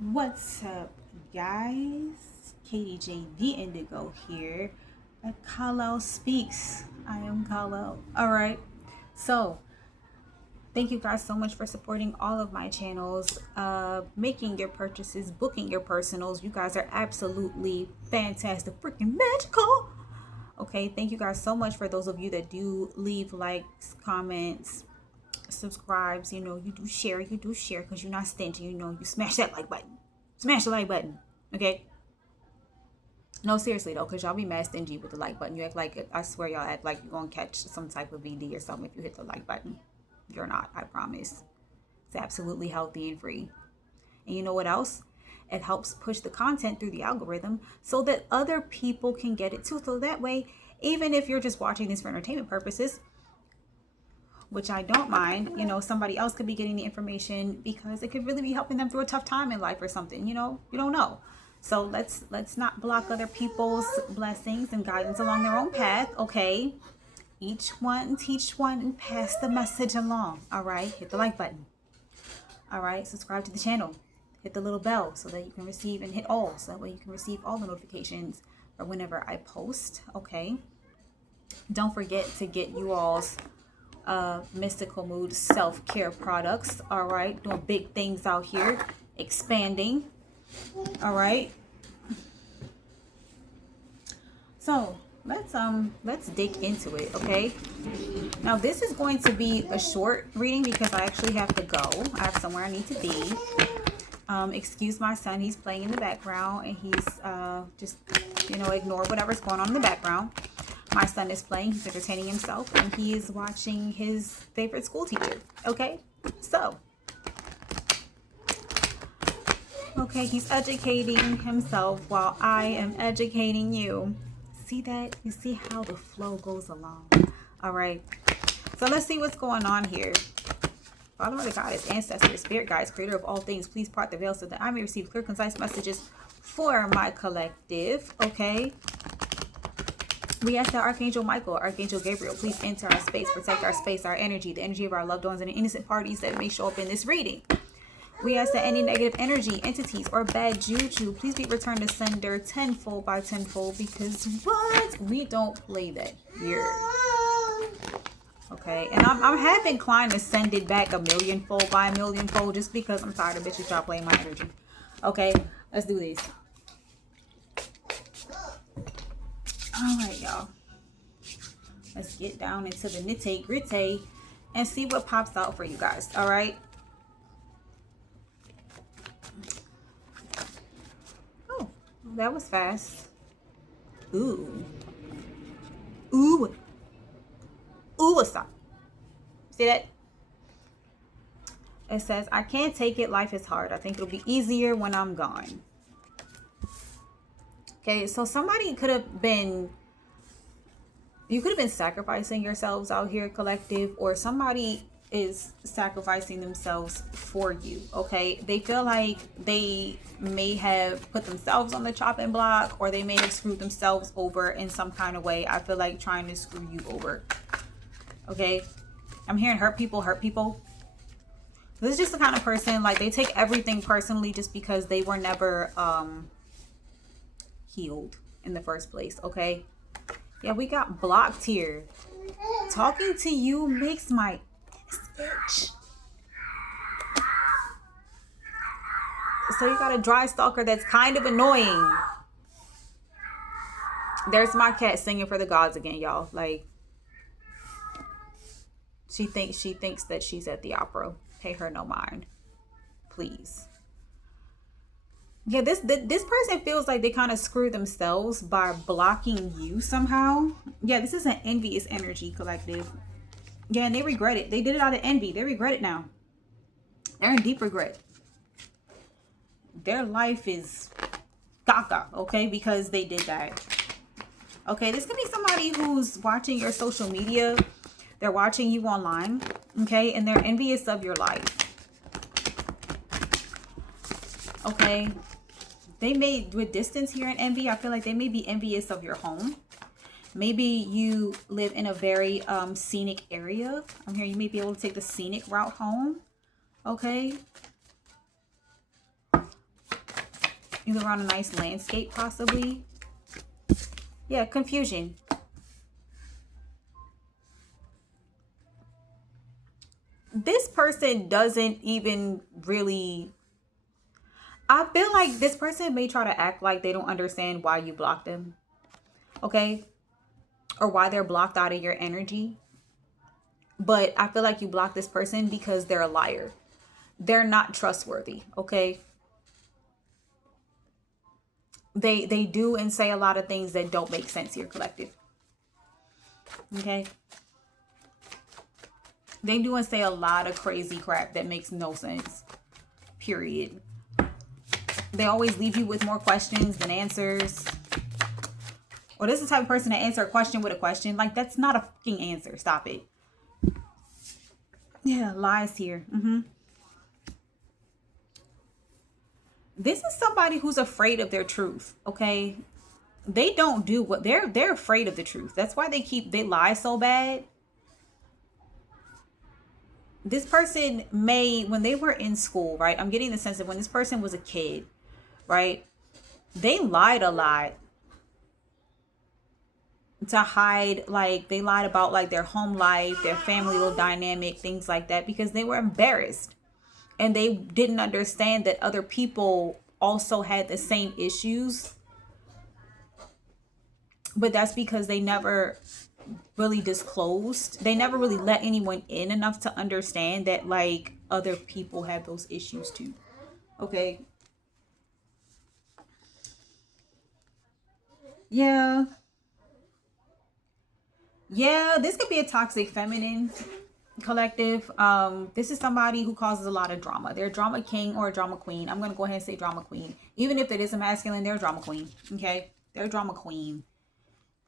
What's up, guys? Katie J. The Indigo here at Kalo Speaks. I am Kalo. All right. So, thank you guys so much for supporting all of my channels, making your purchases, booking your personals. You guys are absolutely fantastic, freaking magical. Okay, thank you guys so much for those of you that do leave likes, comments, subscribes. You do share because you're not stingy. You smash that like button. Smash the like button. Okay. No, seriously though, because y'all be mad stingy with the like button. You act like, I swear y'all act like you're going to catch some type of VD or something if you hit the like button. You're not, I promise. It's absolutely healthy and free. And you know what else? It helps push the content through the algorithm so that other people can get it too. So that way, even if you're just watching this for entertainment purposes, which I don't mind, somebody else could be getting the information because it could really be helping them through a tough time in life or something. You don't know. So let's not block other people's blessings and guidance along their own path, okay? Each one teach one and pass the message along. All right, hit the like button. All right, subscribe to the channel. Hit the little bell so that you can receive, and hit all so that way you can receive all the notifications for whenever I post. Okay. Don't forget to get you all's Mystical Mood self-care products. All right, doing big things out here, expanding. All right, so let's dig into it. Okay, now this is going to be a short reading because I actually have to go. I have somewhere I need to be. Excuse my son, he's playing in the background and he's just ignore whatever's going on in the background. My son is playing, he's entertaining himself, and he is watching his favorite school teacher. Okay, so he's educating himself while I am educating you. See that? You see how the flow goes along. All right, so let's see what's going on here. Father, Mother, Goddess, Ancestors, Spirit Guides, Creator of all things, please part the veil so that I may receive clear, concise messages for my collective. Okay. We ask that Archangel Michael, Archangel Gabriel, please enter our space, protect our space, our energy, the energy of our loved ones, and the innocent parties that may show up in this reading. We ask that any negative energy, entities, or bad juju, please be returned to sender tenfold by tenfold, because what? We don't play that here. Okay, and I'm half inclined to send it back a millionfold by a millionfold just because I'm tired of bitches y'all playing my energy. Okay, let's do this. All right, y'all. Let's get down into the nitty gritty and see what pops out for you guys. All right. Oh, that was fast. Ooh. Ooh. Ooh, what's up? See that? It says, I can't take it. Life is hard. I think it'll be easier when I'm gone. Okay, so somebody could have been, you could have been sacrificing yourselves out here, collective, or somebody is sacrificing themselves for you. Okay, they feel like they may have put themselves on the chopping block, or they may have screwed themselves over in some kind of way. I feel like trying to screw you over. Okay, I'm hearing hurt people. This is just the kind of person, like, they take everything personally just because they were never healed in the first place. Okay, yeah, we got blocked here. Talking to you makes my itch. So you got a dry stalker that's kind of annoying. There's my cat singing for the gods again, y'all. Like, she thinks that she's at the opera. Pay her no mind, please. Yeah, this person feels like they kind of screw themselves by blocking you somehow. Yeah, this is an envious energy, collective. Yeah, and they regret it. They did it out of envy. They regret it now. They're in deep regret. Their life is gaga, okay, because they did that. Okay, this could be somebody who's watching your social media. They're watching you online, okay, and they're envious of your life. Okay, they may, with distance here in envy, I feel like they may be envious of your home. Maybe you live in a very scenic area. I'm here, you may be able to take the scenic route home. Okay. Either around a nice landscape, possibly. Yeah, confusion. This person doesn't even really... I feel like this person may try to act like they don't understand why you blocked them. Okay? Or why they're blocked out of your energy. But I feel like you blocked this person because they're a liar. They're not trustworthy. Okay? They do and say a lot of things that don't make sense here, collective. Okay? They do and say a lot of crazy crap that makes no sense. Period. They always leave you with more questions than answers. Or this is the type of person to answer a question with a question. Like, that's not a fucking answer. Stop it. Yeah, lies here. This is somebody who's afraid of their truth. Okay? They don't do what they're afraid of the truth. That's why they lie so bad. This person may, when they were in school, right? I'm getting the sense that when this person was a kid, right? They lied a lot to hide, like they lied about like their home life, their family dynamic, things like that, because they were embarrassed and they didn't understand that other people also had the same issues. But that's because they never really disclosed. They never really let anyone in enough to understand that like other people have those issues too. Okay. Yeah, this could be a toxic feminine, collective. This is somebody who causes a lot of drama. They're a drama king or a drama queen. I'm gonna go ahead and say drama queen. Even if it is a masculine, they're a drama queen. Okay, they're a drama queen.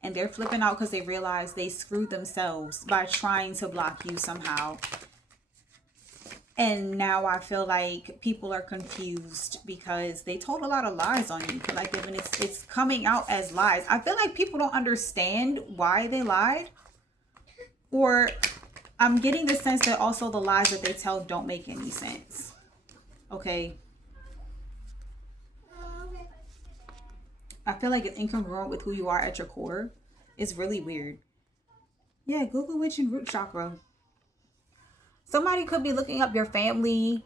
And they're flipping out because they realize they screwed themselves by trying to block you somehow. And now I feel like people are confused because they told a lot of lies on you, collective, and it's coming out as lies. I feel like people don't understand why they lied. Or I'm getting the sense that also the lies that they tell don't make any sense. Okay. I feel like it's incongruent with who you are at your core. It's really weird. Yeah, Google witch and root chakra. Somebody could be looking up your family,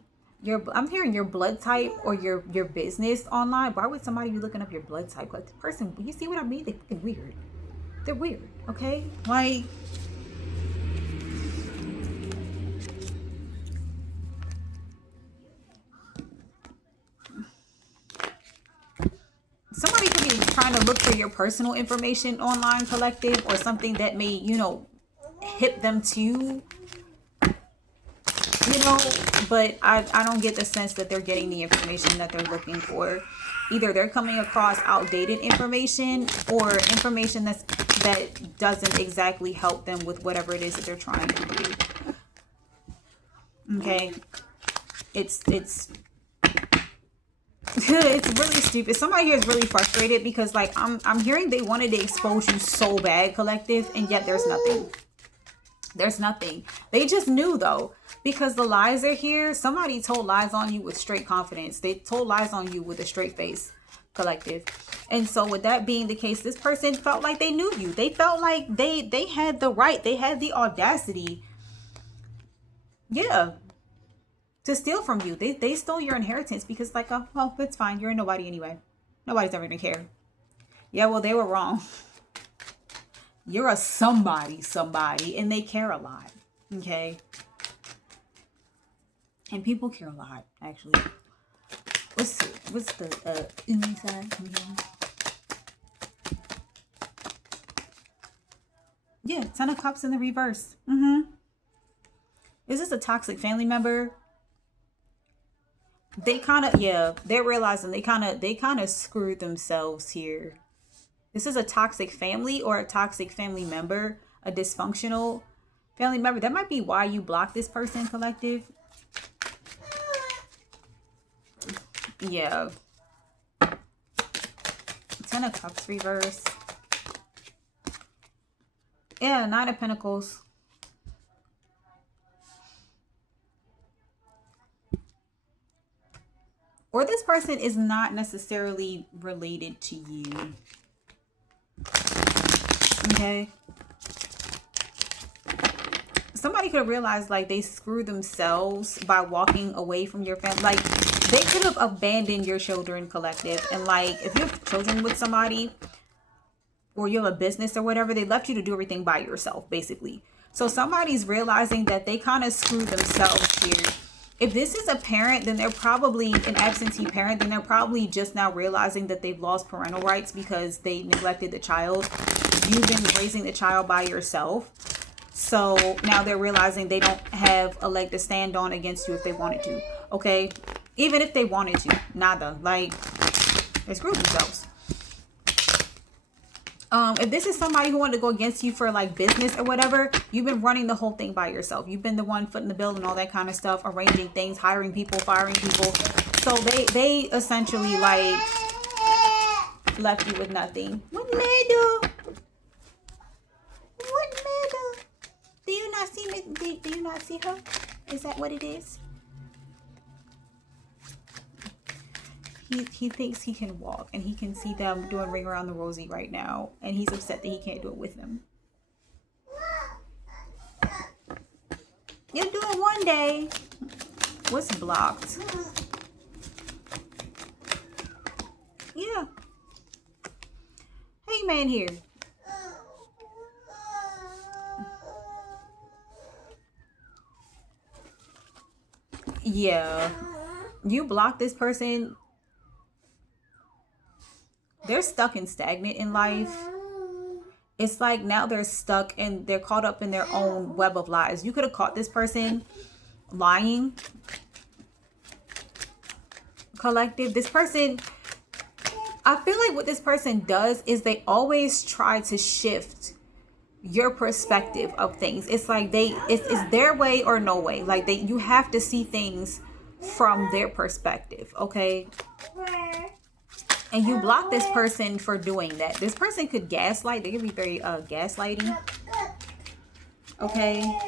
I'm hearing your blood type or your business online. Why would somebody be looking up your blood type? Like the person, you see what I mean? They're fucking weird. They're weird, okay? Like, somebody could be trying to look for your personal information online, collective, or something that may, hit them to, but I don't get the sense that they're getting the information that they're looking for. Either they're coming across outdated information or information that doesn't exactly help them with whatever it is that they're trying to do. Okay, it's it's really stupid. Somebody here is really frustrated because like I'm hearing they wanted to expose you so bad, collective, and yet there's nothing. There's nothing. They just knew though, because the lies are here. Somebody told lies on you with straight confidence. They told lies on you with a straight face, collective. And so with that being the case, this person felt like they knew you. They felt like they had the right, they had the audacity, yeah, to steal from you. They stole your inheritance because like, oh, well, it's fine. You're a nobody anyway. Nobody's ever gonna care. Yeah, well, they were wrong. You're a somebody, and they care a lot. Okay. And people care a lot, actually. What's the inside? Yeah, 10 of Cups in the reverse. Is this a toxic family member? They kind of, yeah, they're realizing they kind of screwed themselves here. This is a toxic family or a toxic family member, a dysfunctional family member. That might be why you block this person, collective. Yeah. 10 of Cups reverse. Yeah, 9 of Pentacles. Or this person is not necessarily related to you. Okay. Somebody could have realized like they screwed themselves by walking away from your family. Like they could have abandoned your children, collective. And like if you have children with somebody or you have a business or whatever, they left you to do everything by yourself, basically. So somebody's realizing that they kind of screwed themselves here. If this is a parent, then they're probably an absentee parent. Then they're probably just now realizing that they've lost parental rights because they neglected the child. You've been raising the child by yourself. So now they're realizing they don't have a leg to stand on against you if they wanted to. Okay? Even if they wanted to. Nada. Like, they screwed themselves. If this is somebody who wanted to go against you for like business or whatever, you've been running the whole thing by yourself. You've been the one footing the bill and all that kind of stuff, arranging things, hiring people, firing people. So they essentially like left you with nothing. What matter? What matter? Do you not see me? Do you not see her? Is that what it is? He thinks he can walk and he can see them doing Ring Around the Rosie right now, and he's upset that he can't do it with them. You'll do it one day. What's blocked? Yeah. Hey, man, here. Yeah. You block this person. They're stuck and stagnant in life. It's like now they're stuck and they're caught up in their own web of lies. You could have caught this person lying. Collective. This person, I feel like what this person does is they always try to shift your perspective of things. It's like it's their way or no way. Like you have to see things from their perspective. Okay. And you block this person for doing that. This person could gaslight. They could be very gaslighting. Okay.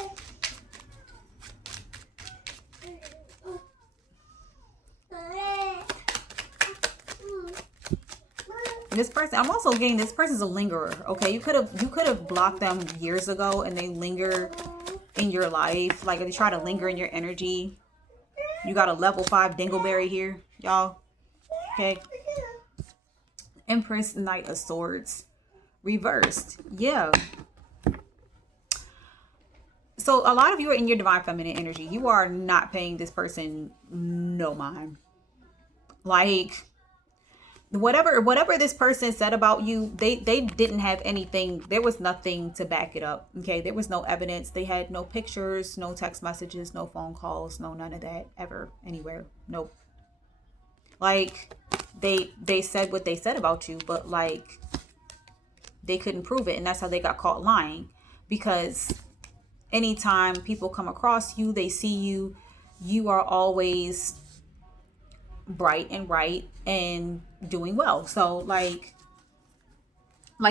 This person, I'm also getting this person's a lingerer. Okay, you could have blocked them years ago, and they linger in your life. Like they try to linger in your energy. You got a level 5 dingleberry here, y'all. Okay. Empress, Knight of Swords, reversed. Yeah. So a lot of you are in your divine feminine energy. You are not paying this person no mind. Like whatever this person said about you, they didn't have anything. There was nothing to back it up. Okay, there was no evidence. They had no pictures, no text messages, no phone calls, no none of that ever anywhere. Nope. Like they said what they said about you, but like they couldn't prove it, and that's how they got caught lying. Because anytime people come across you, they see you are always bright and right and doing well. So like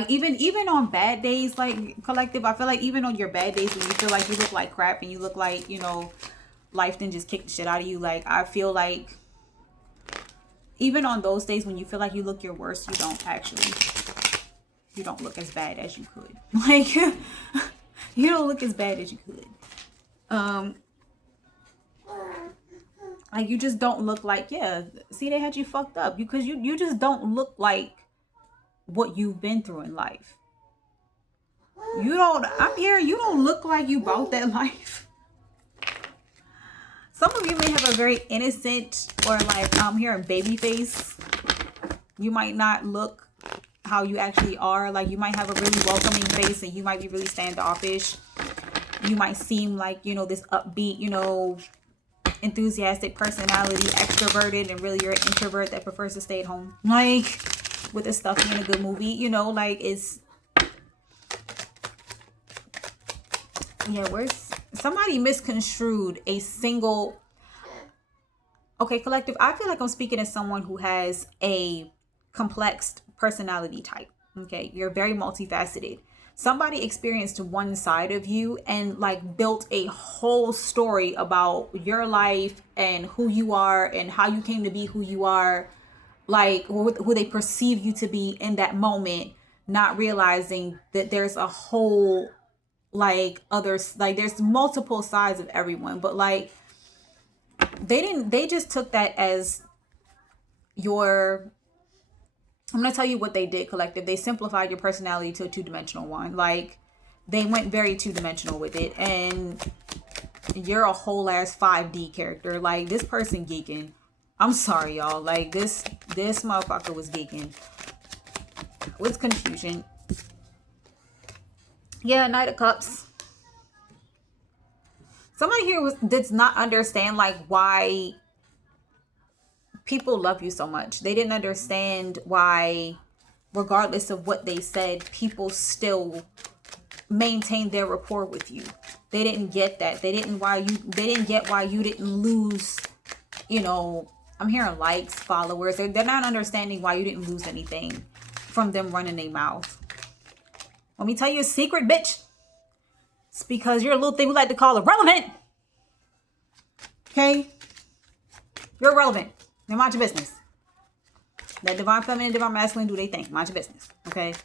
even on bad days, like collective, I feel like even on your bad days when you feel like you look like crap and you look like, you know, life didn't just kick the shit out of you, like I feel like even on those days when you feel like you look your worst, you don't look as bad as you could. Like you don't look as bad as you could. Like you just don't look like, yeah, see, they had you fucked up because you just don't look like what you've been through in life. You don't look like you bought that life. Some of you may have a very innocent or like I'm hearing baby face. You might not look how you actually are. Like you might have a really welcoming face and you might be really standoffish. You might seem like, you know, this upbeat, you know, enthusiastic personality, extroverted, and really you're an introvert that prefers to stay at home. Like with the stuff in a good movie, you know, like it's, yeah, where's somebody misconstrued a single. Okay, collective, I feel like I'm speaking as someone who has a complex personality type. Okay, you're very multifaceted. Somebody experienced one side of you and like built a whole story about your life and who you are and how you came to be who you are, like who they perceive you to be in that moment, not realizing that there's a whole like others, like there's multiple sides of everyone, but like they just took that as your, I'm gonna tell you what they did, collective. They simplified your personality to a two-dimensional one. Like they went very two-dimensional with it, and you're a whole ass 5D character. Like this person geeking. I'm sorry, y'all. Like this motherfucker was geeking with confusion. Yeah, Knight of Cups. Somebody here does not understand like why people love you so much. They didn't understand why, regardless of what they said, people still maintain their rapport with you. They didn't get that. They didn't get why you didn't lose, you know, I'm hearing likes, followers. They're not understanding why you didn't lose anything from them running their mouth. Let me tell you a secret, bitch. It's because you're a little thing we like to call irrelevant. Okay? You're irrelevant. Now mind your business. That divine feminine, divine masculine do they think. Mind your business. Okay?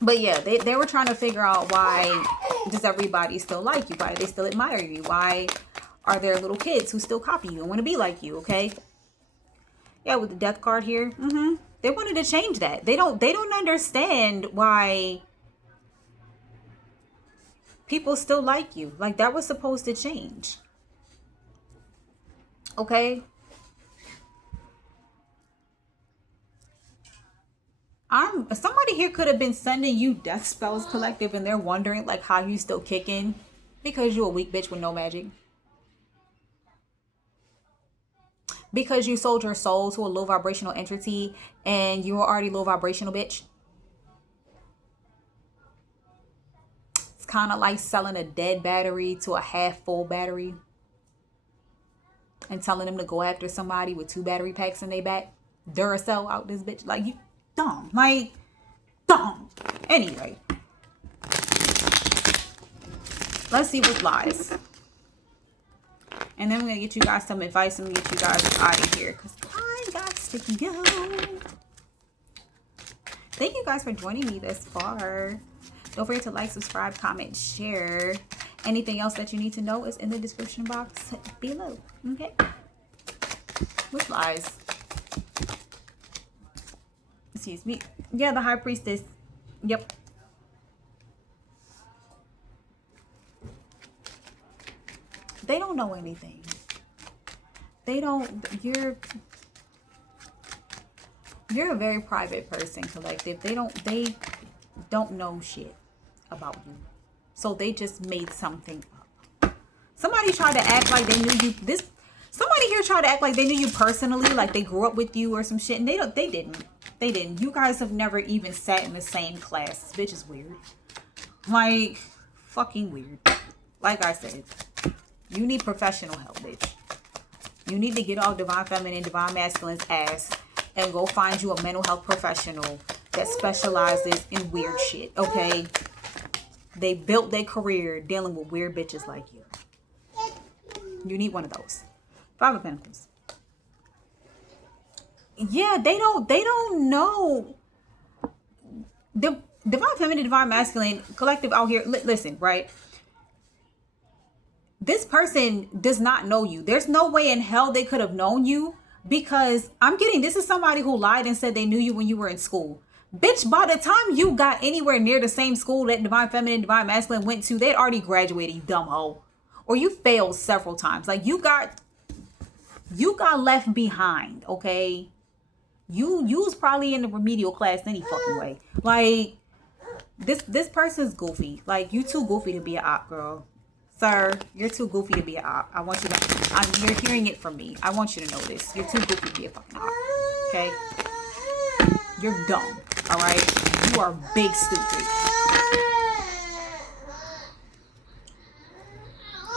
But yeah, they were trying to figure out why does everybody still like you? Why do they still admire you? Why are there little kids who still copy you and want to be like you? Okay? Yeah, with the death card here. They wanted to change that. They don't understand why people still like you. Like that was supposed to change. Okay? Somebody here could have been sending you death spells, collective, and they're wondering like how you still kicking because you a weak bitch with no magic. Because you sold your soul to a low vibrational entity and you were already low vibrational, bitch. It's kind of like selling a dead battery to a half full battery and telling them to go after somebody with 2 battery packs in their back. Duracell out this bitch. Like, you dumb. Like, dumb. Anyway. Let's see what lies. And then we're going to get you guys some advice and get you guys out of here because I got to go. Thank you guys for joining me this far. Don't forget to like, subscribe, comment, share. Anything else that you need to know is in the description box below. Okay? Which lies? Excuse me. Yeah, the High Priestess. Yep. They don't know anything. They don't, you're a very private person, collective. They don't know shit about you. So they just made something up. Somebody tried to act like they knew you. Somebody here tried to act like they knew you personally, like they grew up with you or some shit. And they didn't. You guys have never even sat in the same class. This bitch is weird. Like, fucking weird. Like I said. You need professional help, bitch. You need to get off divine feminine, divine masculine's ass and go find you a mental health professional that specializes in weird shit, okay? They built their career dealing with weird bitches like you. You need one of those. 5 of Pentacles. Yeah, they don't know. The divine feminine, divine masculine collective out here, listen, right? This person does not know you. There's no way in hell they could have known you because this is somebody who lied and said they knew you when you were in school. Bitch, by the time you got anywhere near the same school that divine feminine, divine masculine went to, they'd already graduated, you dumb hoe. Or you failed several times. Like you got left behind, okay? You was probably in the remedial class any fucking way. Like this person's goofy. Like you too goofy to be an op, girl. Sir, you're too goofy to be an op. I want you to, you're hearing it from me. I want you to know this. You're too goofy to be a fucking op. Okay? You're dumb. Alright? You are big stupid.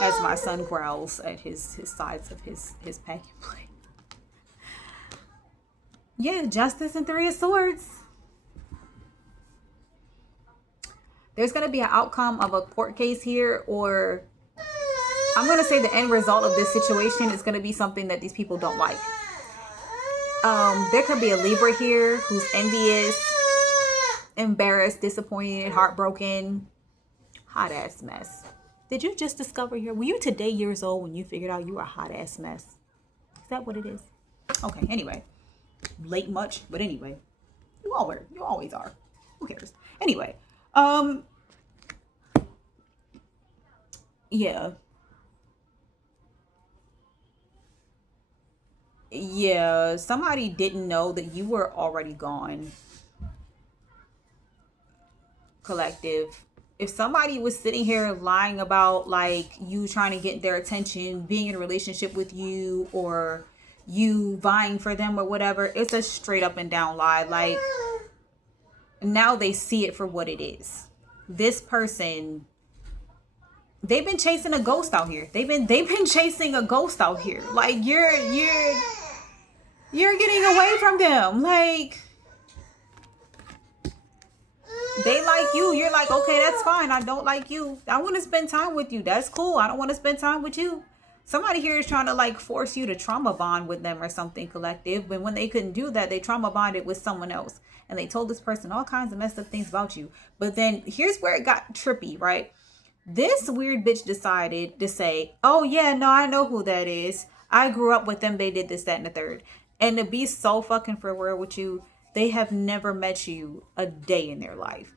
As my son growls at his sides of his packing plate. Yeah, Justice and 3 of Swords. There's going to be an outcome of a court case here, or I'm going to say the end result of this situation is going to be something that these people don't like. There could be a Libra here who's envious, embarrassed, disappointed, heartbroken, hot ass mess. Did you just discover were you today years old when you figured out you were a hot ass mess? Is that what it is? Okay, anyway. Late much, but anyway. You always are. Who cares? Anyway. Yeah. Yeah, somebody didn't know that you were already gone. Collective. If somebody was sitting here lying about like you trying to get their attention, being in a relationship with you, or you vying for them or whatever, it's a straight up and down lie. Like, now they see it for what it is. This person, they've been chasing a ghost out here. They've been chasing a ghost out here. Like, you're getting away from them. Like, they like you. You're like, okay, that's fine. I don't like you. I want to spend time with you. That's cool. I don't want to spend time with you. Somebody here is trying to like force you to trauma bond with them or something, collective. But when they couldn't do that, they trauma bonded with someone else. And they told this person all kinds of messed up things about you. But then here's where it got trippy, right? This weird bitch decided to say, oh yeah, no, I know who that is. I grew up with them. They did this, that, and the third. And to be so fucking for real with you, they have never met you a day in their life.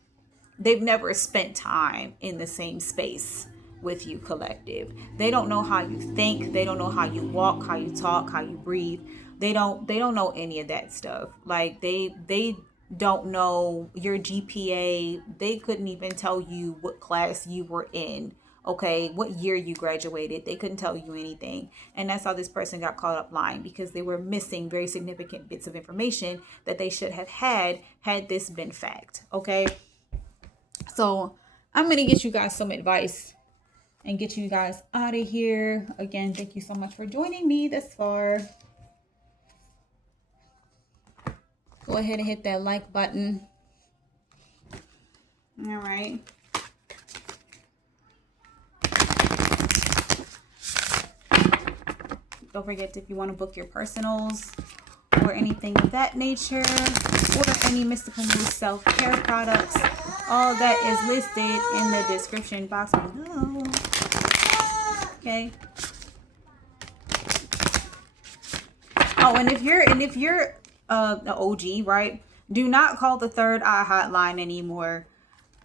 They've never spent time in the same space with you, collective. They don't know how you think. They don't know how you walk, how you talk, how you breathe. They don't know any of that stuff. Like, they don't know your GPA. They couldn't even tell you what class you were in. Okay, what year you graduated. They couldn't tell you anything. And that's how this person got caught up lying, because they were missing very significant bits of information that they should have had this been fact. Okay, so I'm going to get you guys some advice and get you guys out of here. Again, thank you so much for joining me this far. Go ahead and hit that like button. All right. Don't forget, if you want to book your personals or anything of that nature, or any mystical mood self-care products, all that is listed in the description box below. Okay. Oh, and if you're an OG, right? Do not call the third eye hotline anymore.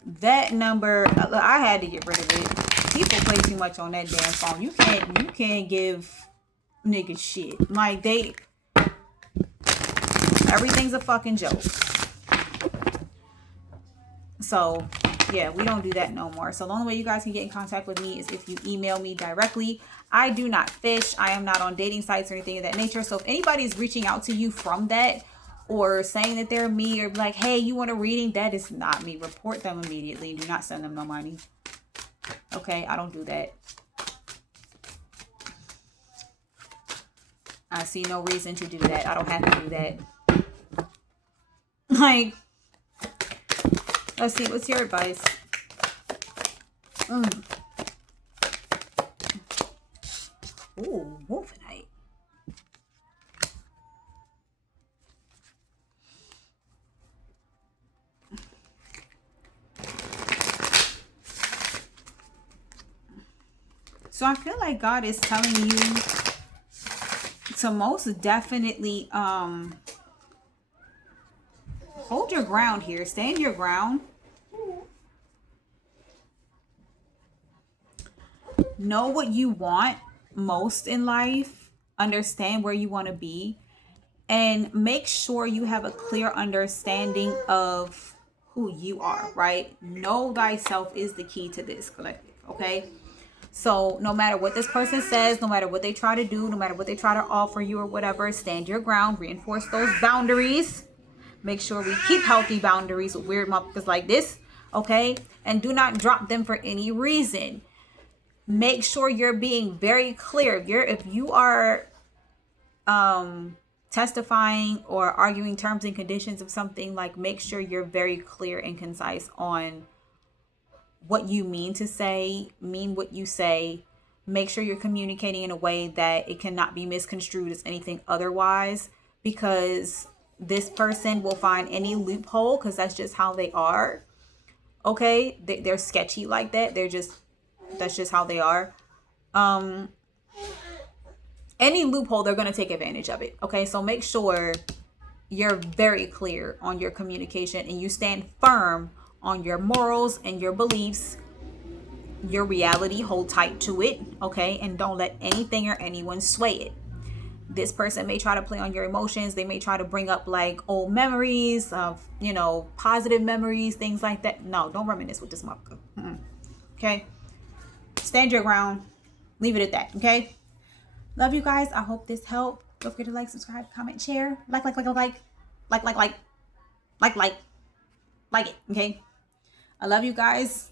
That number, I had to get rid of it. People play too much on that damn phone. You can't give niggas shit. Like, everything's a fucking joke. So yeah, we don't do that no more. So the only way you guys can get in contact with me is if you email me directly. I do not fish. I am not on dating sites or anything of that nature. So if anybody is reaching out to you from that, or saying that they're me, or like, hey, you want a reading, that is not me. Report them immediately. Do not send them no money. Okay, I don't do that. I see no reason to do that. I don't have to do that. Like, let's see, what's your advice? Ooh, wolfenite. So I feel like God is telling you to most definitely hold your ground here. Stand your ground. Know what you want most in life. Understand where you want to be. And make sure you have a clear understanding of who you are, right? Know thyself is the key to this, collective, okay? So no matter what this person says, no matter what they try to do, no matter what they try to offer you or whatever, stand your ground, reinforce those boundaries. Make sure we keep healthy boundaries with weird motherfuckers like this, okay? And do not drop them for any reason. Make sure you're being very clear. If you are testifying or arguing terms and conditions of something, like, make sure you're very clear and concise on what you mean to say, mean what you say. Make sure you're communicating in a way that it cannot be misconstrued as anything otherwise, because this person will find any loophole, because that's just how they are. Okay, they're sketchy like that. That's just how they are. Any loophole, they're going to take advantage of it. Okay, so make sure you're very clear on your communication and you stand firm on your morals and your beliefs, your reality. Hold tight to it. Okay, and don't let anything or anyone sway it. This person may try to play on your emotions. They may try to bring up like old memories of, positive memories, things like that. No, don't reminisce with this motherfucker. Okay, stand your ground. Leave it at that. Okay. Love you guys. I hope this helped. Don't forget to like, subscribe, comment, share, like it. Okay. I love you guys.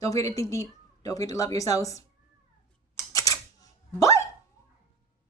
Don't forget to think deep. Don't forget to love yourselves.